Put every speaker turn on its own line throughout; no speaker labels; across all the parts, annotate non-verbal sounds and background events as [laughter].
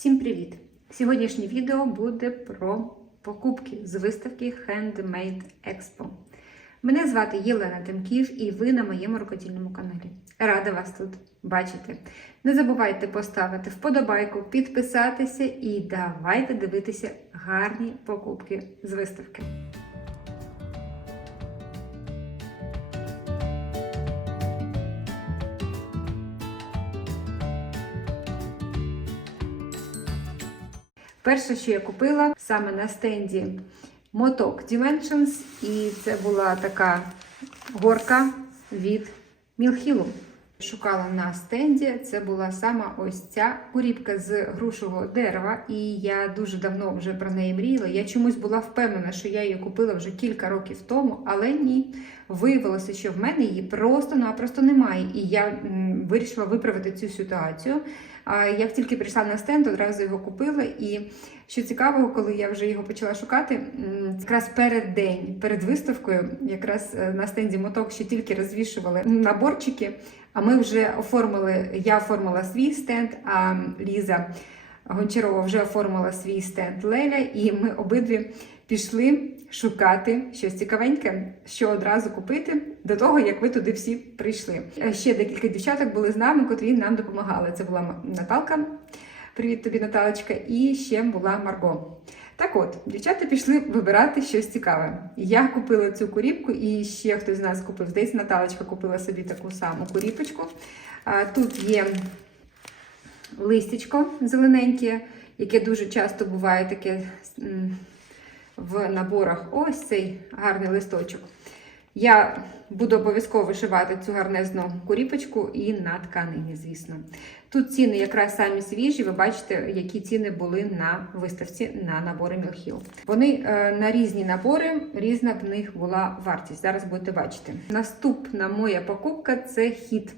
Всім привіт! Сьогоднішнє відео буде про покупки з виставки Handmade Expo. Мене звати Єлена Тимків і ви на моєму рукодільному каналі. Рада вас тут бачити. Не забувайте поставити вподобайку, підписатися і давайте дивитися гарні покупки з виставки. Перше, що я купила саме на стенді моток Dimensions, і це була така горка від Мілхілу. Шукала на стенді. Це була саме ось ця куріпка з грушового дерева, і я дуже давно вже про неї мріяла. Я чомусь була впевнена, що я її купила вже кілька років тому, але ні. Виявилося, що в мене її просто-напросто немає. І я вирішила виправити цю ситуацію. Як тільки прийшла на стенд, одразу його купила. І що цікавого, коли я вже його почала шукати, якраз перед день, перед виставкою, якраз е, на стенді моток ще тільки розвішували наборчики. А ми вже оформили, я оформила свій стенд, а Ліза Гончарова вже оформила свій стенд Леля, і ми обидві пішли шукати щось цікавеньке, що одразу купити до того, як ви туди всі прийшли. Е, Ще декілька дівчаток були з нами, котрі нам допомагали. Це була Наталка. Привіт тобі, Наталочка, і ще була Марго. Так от, дівчата пішли вибирати щось цікаве. Я купила цю куріпку, і ще хтось з нас купив. Здається, Наталочка купила собі таку саму куріпочку. Тут є листячко зелененьке, яке дуже часто буває таке в наборах. Ось цей гарний листочок. Я буду обов'язково вишивати цю гарнезну куріпочку і на тканині, звісно. Тут ціни якраз самі свіжі. Ви бачите, які ціни були на виставці на набори Мілхіл. Вони е, на різні набори, різна в них була вартість. Зараз будете бачити. Наступна моя покупка це хіт.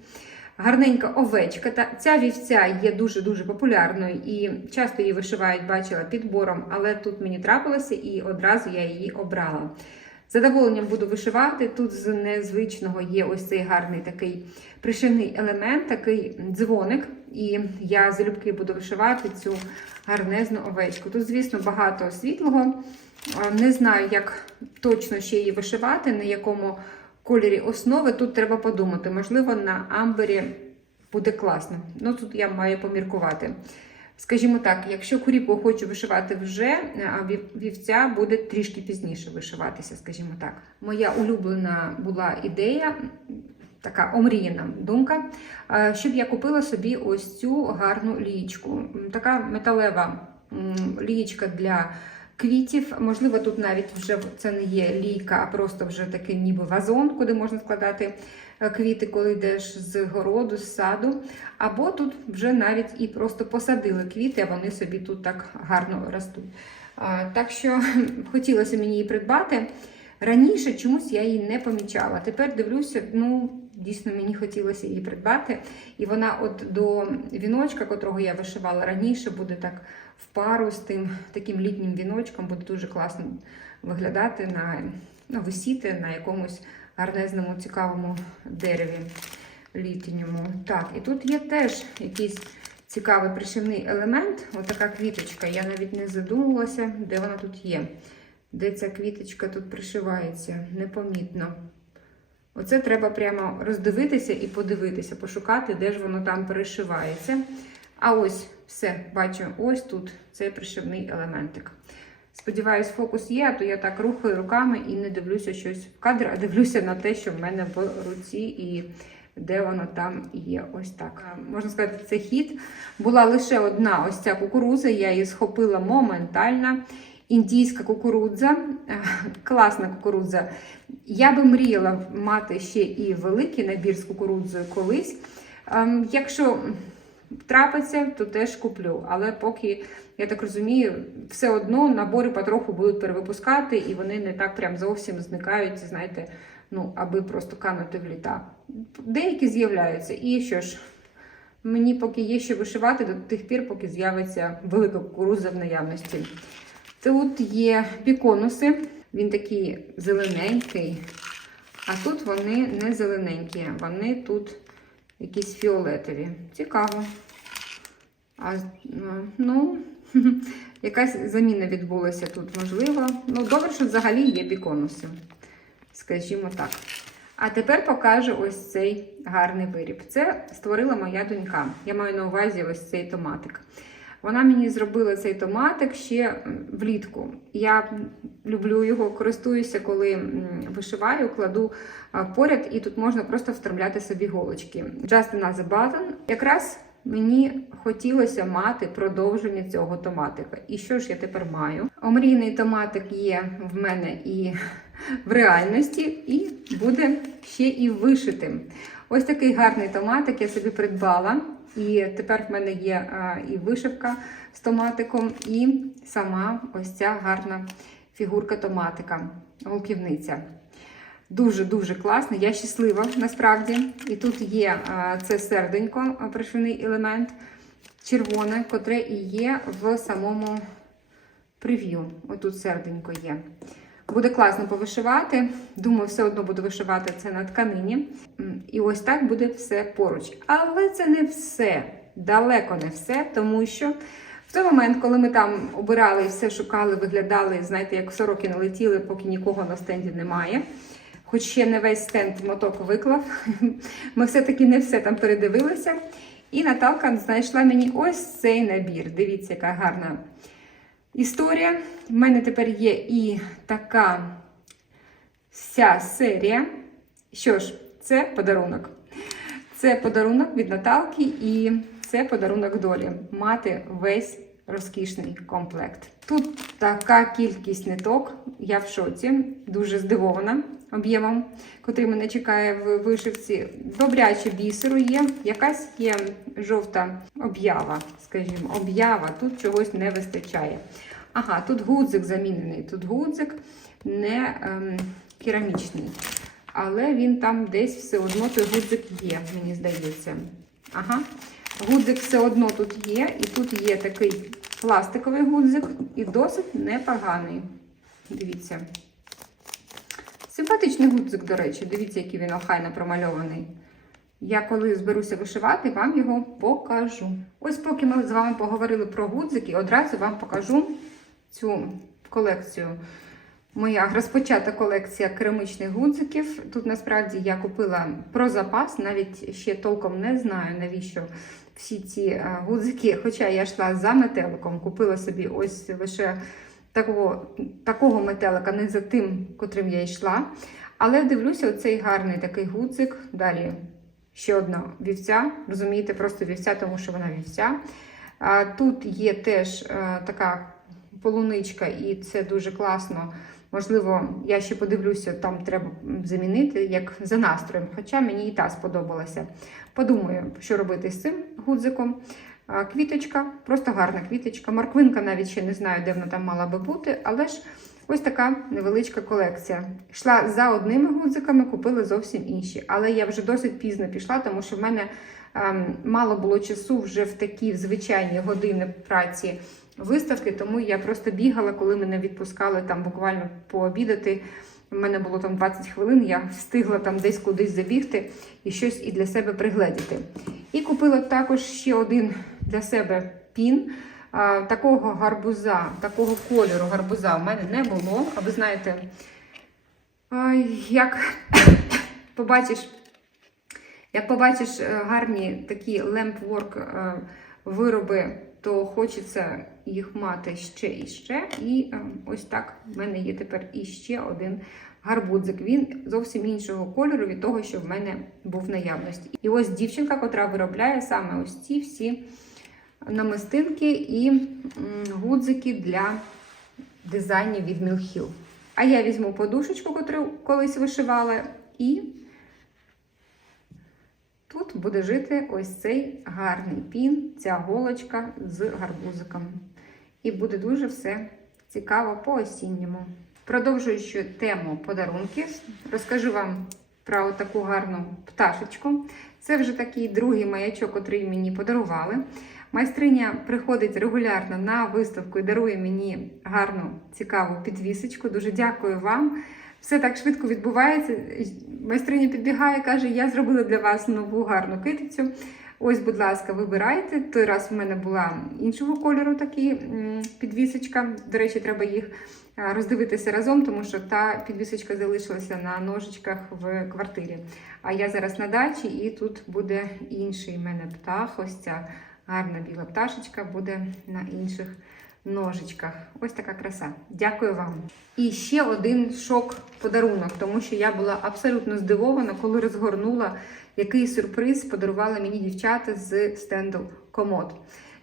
Гарненька овечка. Та ця вівця є дуже-дуже популярною і часто її вишивають, бачила підбором, але тут мені трапилося і одразу я її обрала. Задоволенням буду вишивати. Тут з незвичного є ось цей гарний такий пришивний елемент, такий дзвоник. І я залюбки буду вишивати цю гарнезну овечку. Тут, звісно, багато світлого. Не знаю, як точно ще її вишивати, на якому кольорі основи. Тут треба подумати. Можливо, на амбері буде класно. Ну, тут я маю поміркувати. Скажімо так, якщо куріпу хочу вишивати вже, а вівця буде трішки пізніше вишиватися, скажімо так. Моя улюблена була ідея, така омріяна думка, е, щоб я купила собі ось цю гарну лієчку. Така металева лієчка для квітів. Можливо, тут навіть вже це не є лійка, а просто вже такий ніби вазон, куди можна складати е, квіти, коли йдеш з городу, з саду. Або тут вже навіть і просто посадили квіти, а вони собі тут так гарно ростуть. Так що [laughs] хотілося мені її придбати. Раніше чомусь я її не помічала. Тепер дивлюся, ну дійсно мені хотілося її придбати. І вона от до віночка, котрого я вишивала раніше, буде так в пару з тим таким літнім віночком, буде дуже класно виглядати на ну, висіти на якомусь гарнезному, цікавому дереві літньому. Так, і тут є теж якийсь цікавий пришивний елемент. Отака квіточка. Я навіть не задумувалася, де вона тут є. Де ця квіточка тут пришивається, непомітно. Оце треба прямо роздивитися і подивитися, пошукати, де ж воно там перешивається. А ось все, бачу, ось тут цей пришивний елементик. Сподіваюсь, фокус є, а то я так рухаю руками і не дивлюся щось в кадр, а дивлюся на те, що в мене в руці і де воно там є. Ось так. Можна сказати, це хід. Була лише одна ось ця кукуруза, я її схопила моментально. Індійська кукурудза, е, класна кукурудза. Я би мріяла мати ще і великий набір з кукурудзою колись. Ем, Якщо трапиться, то теж куплю. Але поки, я так розумію, все одно набори потроху будуть перевипускати, і вони не так прям зовсім зникають, знаєте, ну, аби просто канути в літа. Деякі з'являються. І що ж, мені поки є що вишивати до тих пір, поки з'явиться велика кукурудза в наявності. Тут є піконуси, він такий зелененький, а тут вони не зелененькі, вони тут якісь фіолетові. Цікаво. А, ну, [laughs] якась заміна відбулася тут, можливо. Ну, добре, що взагалі є біконуси, скажімо так. А тепер покажу ось цей гарний виріб. Це створила моя донька. Я маю на увазі ось цей томатик. Вона мені зробила цей томатик ще влітку. Я люблю його, користуюся, коли вишиваю, кладу поряд, і тут можна просто встромляти собі голочки. Just another button. Якраз мені хотілося мати продовження цього томатика. І що ж я тепер маю? Омрійний томатик є в мене і [laughs] в реальності, і буде ще і вишитим. Ось такий гарний томатик я собі придбала. І тепер в мене є і вишивка з томатиком, і сама ось ця гарна фігурка томатика, голківниця. Дуже-дуже класно. Я щаслива насправді. І тут є це серденько, а, пришивний елемент червоне, котре і є в самому прев'ю. Отут серденько є. Буде класно повишивати. Думаю, все одно буду вишивати це на тканині. І ось так буде все поруч. Але це не все. Далеко не все, тому що в той момент, коли ми там обирали і все шукали, виглядали, знаєте, як сороки налетіли, поки нікого на стенді немає. Хоч ще не весь стенд моток виклав, [laughs] ми все-таки не все там передивилися. І Наталка знайшла мені ось цей набір. Дивіться, яка гарна історія. В мене тепер є і така вся серія. Що ж, це подарунок. Це подарунок від Наталки і це подарунок долі. Мати весь розкішний комплект. Тут така кількість ниток, я в шоці, дуже здивована об'ємом, котрий мене чекає в вишивці. Добряче бісеру є, якась є жовта об'ява, скажімо, об'ява, тут чогось не вистачає. Ага, тут гудзик замінений. Тут гудзик не ем, керамічний. Але він там десь все одно той гудзик є, мені здається. Ага. Гудзик все одно тут є, і тут є такий пластиковий гудзик, і досить непоганий. Дивіться. Симпатичний гудзик, до речі, дивіться, який він охайно промальований. Я коли зберуся вишивати, вам його покажу. Ось поки ми з вами поговорили про гудзики, одразу вам покажу цю колекцію. Моя розпочата колекція керамичних гудзиків. Тут насправді я купила про запас, навіть ще толком не знаю, навіщо всі ці е, гудзики. Хоча я йшла за метеликом, купила собі ось лише такого, такого метелика, не за тим, котрим я йшла. Але дивлюся, оцей гарний такий гудзик. Далі ще одна вівця. Розумієте, просто вівця, тому що вона вівця. А Тут є теж е, така полуничка, і це дуже класно. Можливо, я ще подивлюся, там треба замінити як за настроєм, хоча мені і та сподобалася. Подумаю, що робити з цим гудзиком. Квіточка, просто гарна квіточка. Морквинка навіть ще не знаю, де вона там мала би бути, але ж ось така невеличка колекція. Йшла за одними гудзиками, купила зовсім інші. Але я вже досить пізно пішла, тому що в мене ем, мало було часу вже в такі звичайні години праці виставки, тому я просто бігала, коли мене відпускали там буквально пообідати. У мене було там 20 хвилин, я встигла там десь кудись забігти і щось і для себе пригледіти. І купила також ще один для себе пін. Такого гарбуза, такого кольору гарбуза в мене не було. А ви знаєте, як [coughs] побачиш, як побачиш е, гарні такі лемпворк е, вироби, то хочеться їх мати ще і ще. І е, ось так в мене є тепер іще один гарбузик. Він зовсім іншого кольору від того, що в мене був в наявності. І ось дівчинка, котра виробляє саме ось ці всі намистинки і гудзики для дизайнів від Hill. А я візьму подушечку, яку колись вишивала, і тут буде жити ось цей гарний пін, ця голочка з гарбузиком. І буде дуже все цікаво по осінньому. Продовжуючи тему подарунків, розкажу вам про таку гарну пташечку. Це вже такий другий маячок, який мені подарували. Майстриня приходить регулярно на виставку і дарує мені гарну, цікаву підвісочку. Дуже дякую вам. Все так швидко відбувається. Майстриня підбігає, каже: Я зробила для вас нову гарну китицю. Ось, будь ласка, вибирайте. Той раз в мене була іншого кольору такі підвісочка. До речі, треба їх роздивитися разом, тому що та підвісочка залишилася на ножичках в квартирі. А я зараз на дачі, і тут буде інший в мене птах. Ось ця гарна біла пташечка буде на інших ножичках. Ось така краса. Дякую вам. І ще один шок-подарунок, тому що я була абсолютно здивована, коли розгорнула, який сюрприз подарували мені дівчата з стенду Комод.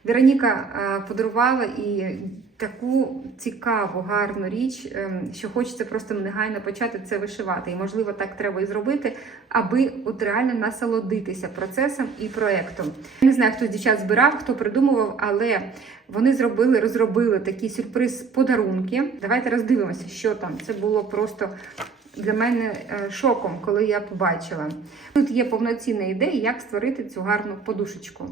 Вероніка е, подарувала і таку цікаву, гарну річ, ем, що хочеться просто негайно почати це вишивати. І, можливо, так треба і зробити, аби от реально насолодитися процесом і проектом. Я не знаю, хто з дівчат збирав, хто придумував, але вони зробили, розробили такий сюрприз подарунки. Давайте роздивимося, що там. Це було просто для мене е, шоком, коли я побачила. Тут є повноцінна ідея, як створити цю гарну подушечку.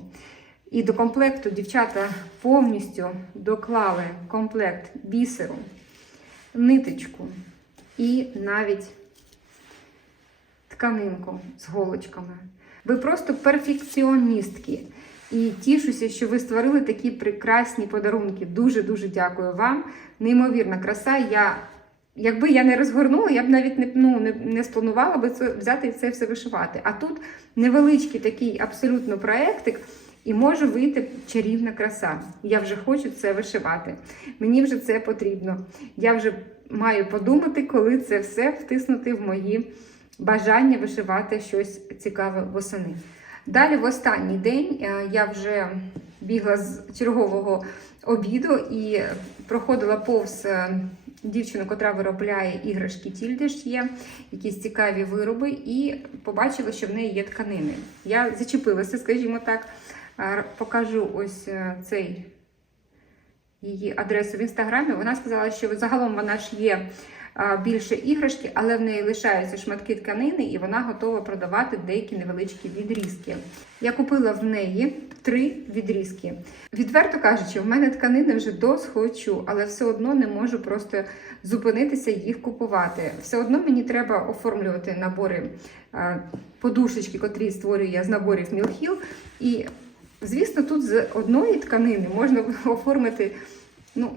І до комплекту дівчата повністю доклали комплект бісеру, ниточку і навіть тканинку з голочками. Ви просто перфекціоністки. І тішуся, що ви створили такі прекрасні подарунки. Дуже-дуже дякую вам. Неймовірна краса. Я, якби я не розгорнула, я б навіть не, ну, не, не спланувала би це, взяти це все вишивати. А тут невеличкий такий абсолютно проєктик, і може вийти чарівна краса. Я вже хочу це вишивати. Мені вже це потрібно. Я вже маю подумати, коли це все втиснути в мої бажання вишивати щось цікаве восени. Далі, в останній день, е, я вже бігла з чергового обіду і проходила повз е, дівчину, котра виробляє іграшки Тільдиш є, якісь цікаві вироби, і побачила, що в неї є тканини. Я зачепилася, скажімо так. Покажу ось е, цей її адресу в інстаграмі. Вона сказала, що загалом вона ж є більше іграшки, але в неї лишаються шматки тканини, і вона готова продавати деякі невеличкі відрізки. Я купила в неї три відрізки. Відверто кажучи, в мене тканини вже досхочу, але все одно не можу просто зупинитися їх купувати. Все одно мені треба оформлювати набори подушечки, котрі створюю я з наборів Мілхіл. І Звісно, тут з одної тканини можна [laughs] оформити ну,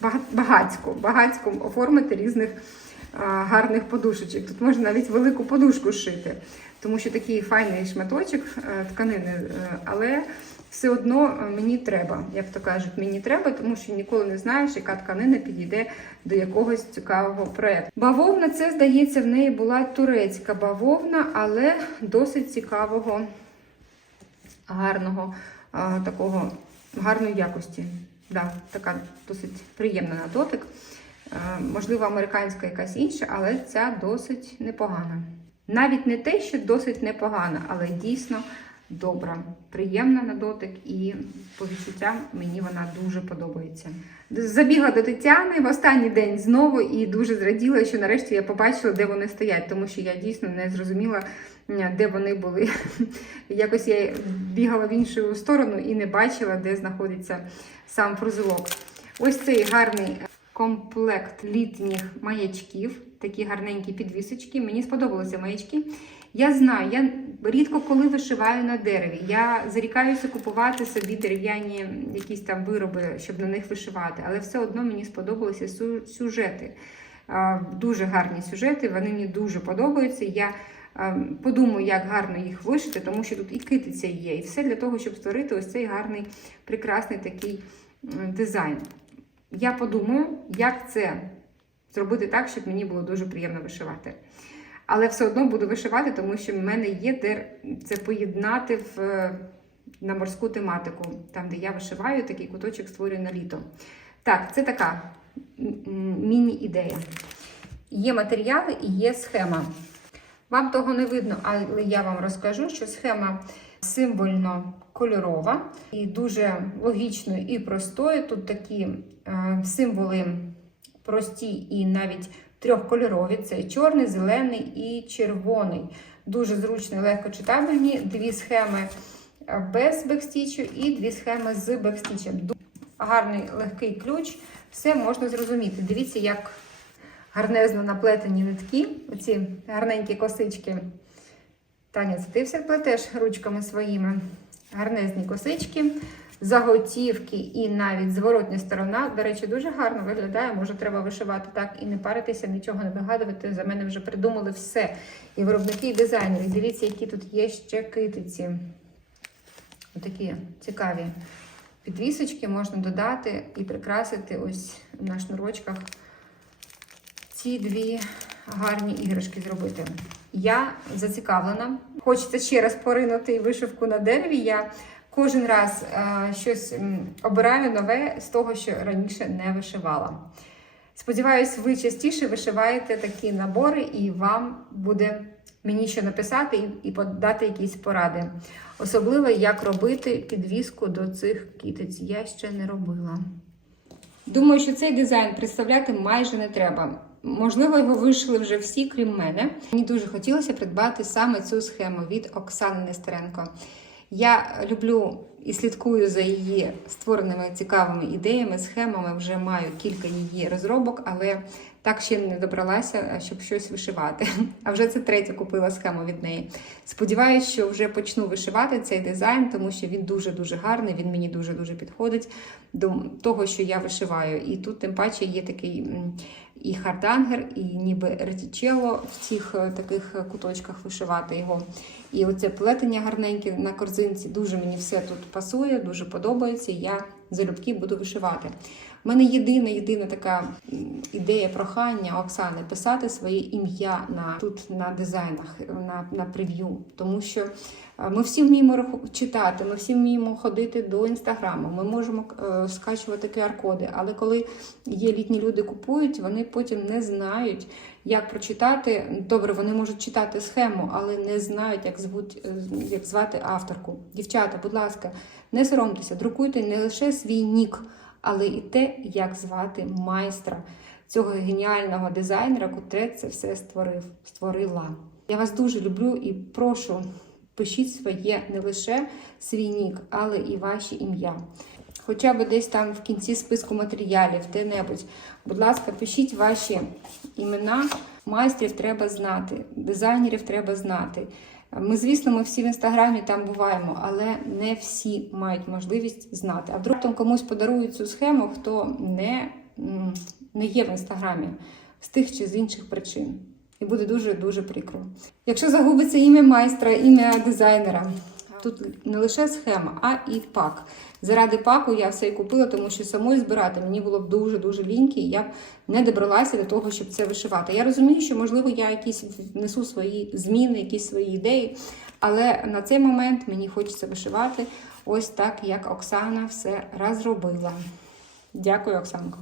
бага- багацько, багацько оформити різних а, гарних подушечок. Тут можна навіть велику подушку шити, тому що такий файний шматочок е, тканини, е, але все одно е, мені треба, як то кажуть, мені треба, тому що ніколи не знаєш, яка тканина підійде до якогось цікавого проєкту. Бавовна, це здається, в неї була турецька бавовна, але досить цікавого гарного, такого гарної якості. Да, така досить приємна на дотик. Можливо, американська якась інша, але ця досить непогана. Навіть не те, що досить непогана, але дійсно добра, приємна на дотик, і по відчуттям мені вона дуже подобається. Забігла до Тетяни в останній день знову і дуже зраділа, що нарешті я побачила, де вони стоять, тому що я дійсно не зрозуміла, де вони були. [laughs] Якось я бігала в іншу сторону і не бачила, де знаходиться сам фрузелок. Ось цей гарний комплект літніх маячків, такі гарненькі підвісочки. Мені сподобалися маячки. Я знаю, я рідко коли вишиваю на дереві. Я зарікаюся купувати собі дерев'яні якісь там вироби, щоб на них вишивати, але все одно мені сподобалися сюжети. Дуже гарні сюжети, вони мені дуже подобаються. Я подумаю, як гарно їх вишити, тому що тут і китиця є, і все для того, щоб створити ось цей гарний, прекрасний такий дизайн. Я подумаю, як це зробити так, щоб мені було дуже приємно вишивати. Але все одно буду вишивати, тому що в мене є де це поєднати в, е, на морську тематику, там, де я вишиваю, такий куточок створюю на літо. Так, це така міні-ідея. Є матеріали і є схема. Вам того не видно, але я вам розкажу, що схема символьно кольорова і дуже логічною і простою. Тут такі е, символи прості і навіть трьохкольорові: це чорний, зелений і червоний. Дуже зручно легко читабельні. Дві схеми без бекстічу і дві схеми з бекстічем. Гарний легкий ключ, все можна зрозуміти. Дивіться, як гарнезно наплетені нитки, оці гарненькі косички Таня, це ти все плетеш ручками своїми. Гарнезні косички, заготівки і навіть зворотня сторона. До речі, дуже гарно виглядає. Може, треба вишивати так і не паритися, нічого не вигадувати. За мене вже придумали все. І виробники, і дизайнери. Дивіться, які тут є ще китиці. Такі цікаві підвісочки можна додати і прикрасити ось на шнурочках ці дві гарні іграшки зробити. Я зацікавлена. Хочеться ще раз поринути вишивку на дереві. Я кожен раз е, щось обираю нове з того, що раніше не вишивала. Сподіваюсь, ви частіше вишиваєте такі набори, і вам буде мені що написати і, подати якісь поради. Особливо, як робити підвіску до цих кітиць. Я ще не робила. Думаю, що цей дизайн представляти майже не треба. Можливо, його вишили вже всі, крім мене. Мені дуже хотілося придбати саме цю схему від Оксани Нестеренко. Я люблю і слідкую за її створеними цікавими ідеями, схемами. Вже маю кілька її розробок, але так ще не добралася, щоб щось вишивати. [laughs] А вже це третя купила схему від неї. Сподіваюсь, що вже почну вишивати цей дизайн, тому що він дуже-дуже гарний, він мені дуже-дуже підходить до того, що я вишиваю. І тут, тим паче, є такий і хардангер, і ніби ретічело в цих е, таких е, куточках вишивати його. І оце плетення гарненьке на корзинці. Дуже мені все тут пасує, дуже подобається. Я залюбки буду вишивати. У мене єдина, єдина така ідея прохання Оксани писати своє ім'я на тут на дизайнах, на, на прев'ю. Тому що е, ми всі вміємо читати, ми всі вміємо ходити до інстаграму, ми можемо е, скачувати QR-коди, але коли є літні люди купують, вони потім не знають, як прочитати. Добре, вони можуть читати схему, але не знають, як звуть, е, як звати авторку. Дівчата, будь ласка, не соромтеся, друкуйте не лише свій нік, але і те, як звати майстра цього геніального дизайнера, котре це все створив, створила. Я вас дуже люблю і прошу, пишіть своє не лише свій нік, але і ваші ім'я. Хоча б десь там в кінці списку матеріалів, де-небудь. Будь ласка, пишіть ваші імена. Майстрів треба знати, дизайнерів треба знати. Ми, звісно, ми всі в інстаграмі там буваємо, але не всі мають можливість знати. А раптом комусь подарують цю схему, хто не, не є в інстаграмі з тих чи з інших причин. І буде дуже дуже прикро. Якщо загубиться ім'я майстра, ім'я дизайнера, тут не лише схема, а і пак. Заради паку я все і купила, тому що самої збирати мені було б дуже дуже ліньки, і я б не добралася до того, щоб це вишивати. Я розумію, що можливо я якісь внесу свої зміни, якісь свої ідеї, але на цей момент мені хочеться вишивати ось так, як Оксана все розробила. Дякую, Оксанко.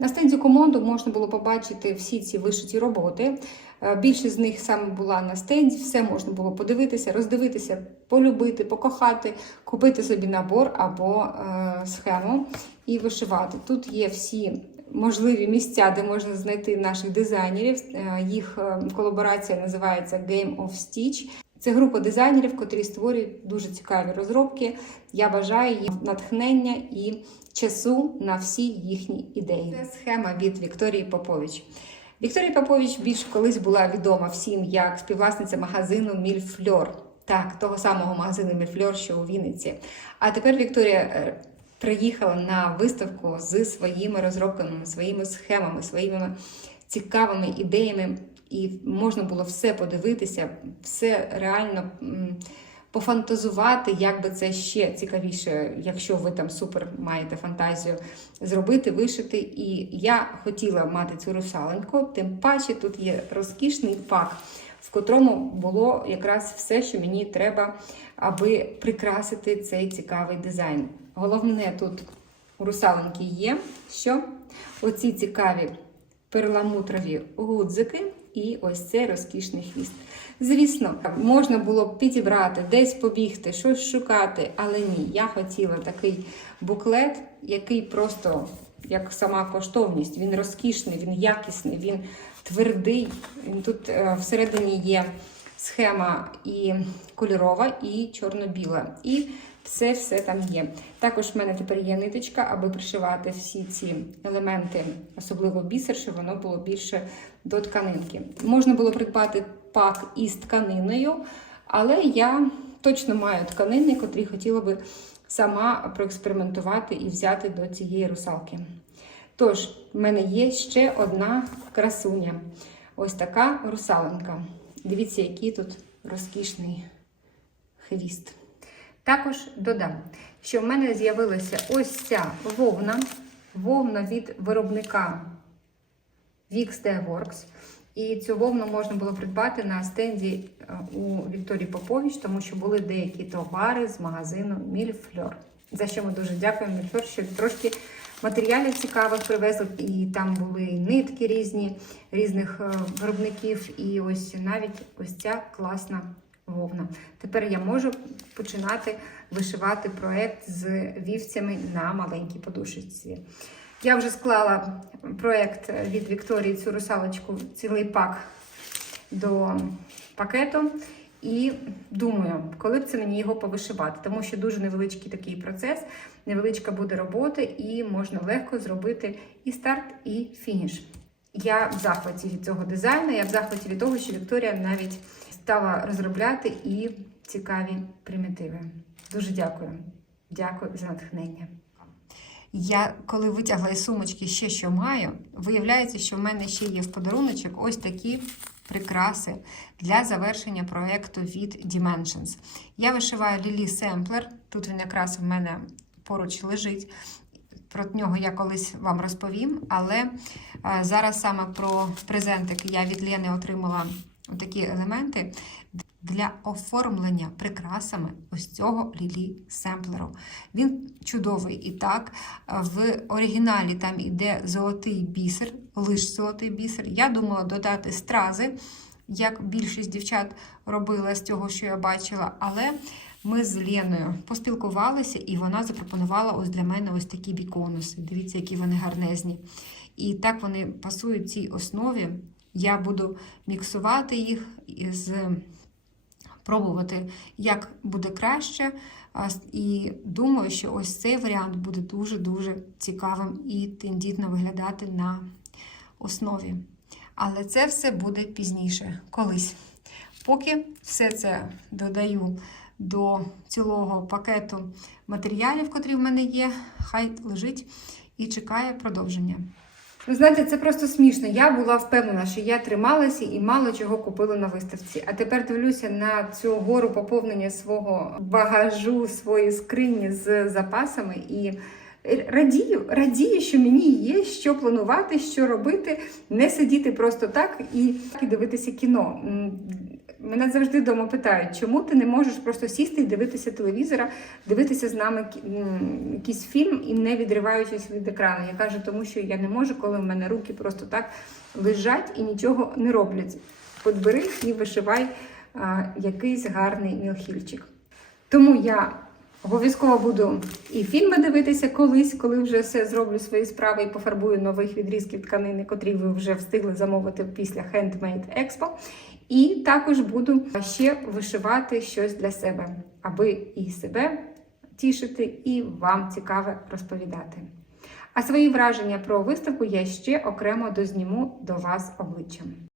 На стенді команду можна було побачити всі ці вишиті роботи. Е, Більшість з них саме була на стенді, все можна було подивитися, роздивитися, полюбити, покохати, купити собі набор або е, схему і вишивати. Тут є всі можливі місця, де можна знайти наших дизайнерів. Е, Їх колаборація називається Game of Stitch. Це група дизайнерів, котрі створюють дуже цікаві розробки. Я бажаю їм натхнення і часу на всі їхні ідеї. Це схема від Вікторії Попович. Вікторія Попович більш колись була відома всім як співвласниця магазину Мільфльор. Так, того самого магазину Мільфльор, що у Вінниці. А тепер Вікторія е, приїхала на виставку з своїми розробками, своїми схемами, своїми цікавими ідеями, і можна було все подивитися, все реально пофантазувати, як би це ще цікавіше, якщо ви там супер маєте фантазію зробити, вишити. І я хотіла мати цю русаленьку, тим паче тут є розкішний пак, в котрому було якраз все, що мені треба, аби прикрасити цей цікавий дизайн. Головне тут у русаленьки є, що оці цікаві перламутрові гудзики і ось цей розкішний хвіст. Звісно, можна було б підібрати, десь побігти, щось шукати, але ні, я хотіла такий буклет, який просто як сама коштовність. Він розкішний, він якісний, він твердий. Він Тут е, всередині є схема і кольорова, і чорно-біла. І все все там є. Також в мене тепер є ниточка, аби пришивати всі ці елементи, особливо бісер, щоб воно було більше до тканинки. Можна було придбати пак із тканиною, Але я точно маю тканини, котрі хотіла би сама проекспериментувати і взяти до цієї русалки. Тож, в мене є ще одна красуня. Ось така русалонька. Дивіться, який тут розкішний хвіст. Також додам, що в мене з'явилася ось ця вовна, вовна від виробника Vix The Works. І цю вовну можна було придбати на стенді е, у Вікторії Попович, тому що були деякі товари з магазину Мільфльор. За що ми дуже дякуємо Мільфльор, що трошки матеріалів цікавих привезли, і там були нитки різні, різних е, виробників, і ось навіть ось ця класна вовна. Тепер я можу починати вишивати проект з вівцями на маленькій подушечці. Я вже склала проект від Вікторії цю русалочку, цілий пак до пакету. І думаю, коли б це мені його повишивати, тому що дуже невеличкий такий процес, невеличка буде робота, і можна легко зробити і старт, і фініш. Я в захваті від цього дизайну, я в захваті від того, що Вікторія навіть стала розробляти і цікаві примітиви. Дуже дякую. Дякую за натхнення. Я коли витягла із сумочки ще що маю, виявляється, що в мене ще є в подаруночок ось такі прикраси для завершення проєкту від Dimensions. Я вишиваю Лілі Семплер. Тут він якраз в мене поруч лежить. Про нього я колись вам розповім, але е, зараз саме про презентик я від Лени отримала такі елементи для оформлення прикрасами ось цього лілі семплеру. Він чудовий і так. В оригіналі там іде золотий бісер, лише золотий бісер. Я думала додати стрази, як більшість дівчат робила з цього, що я бачила, але. Ми з Леною поспілкувалися, і вона запропонувала ось для мене ось такі біконуси. Дивіться, які вони гарнезні. І так вони пасують цій основі. Я буду міксувати їх з пробувати, як буде краще. І думаю, що ось цей варіант буде дуже-дуже цікавим і тендітно виглядати на основі. Але це все буде пізніше, колись. Поки все це додаю до цілого пакету матеріалів, котрі в мене є, хай лежить і чекає продовження. Ви знаєте, це просто смішно. Я була впевнена, що я трималася і мало чого купила на виставці. А тепер дивлюся на цю гору поповнення свого багажу, своєї скрині з запасами і. Радію, радію, що мені є що планувати, що робити, не сидіти просто так і дивитися кіно. Мене завжди вдома питають, чому ти не можеш просто сісти і дивитися телевізора, дивитися з нами якийсь фільм і не відриваючись від екрану. Я кажу, тому що я не можу, коли в мене руки просто так лежать і нічого не роблять. От бери і вишивай а, якийсь гарний мілхільчик. Тому я обов'язково буду і фільми дивитися колись, коли вже все зроблю свої справи і пофарбую нових відрізків тканини, котрі ви вже встигли замовити після Handmade Expo. І також буду ще вишивати щось для себе, аби і себе тішити, і вам цікаве розповідати. А свої враження про виставку я ще окремо дозніму до вас обличчям.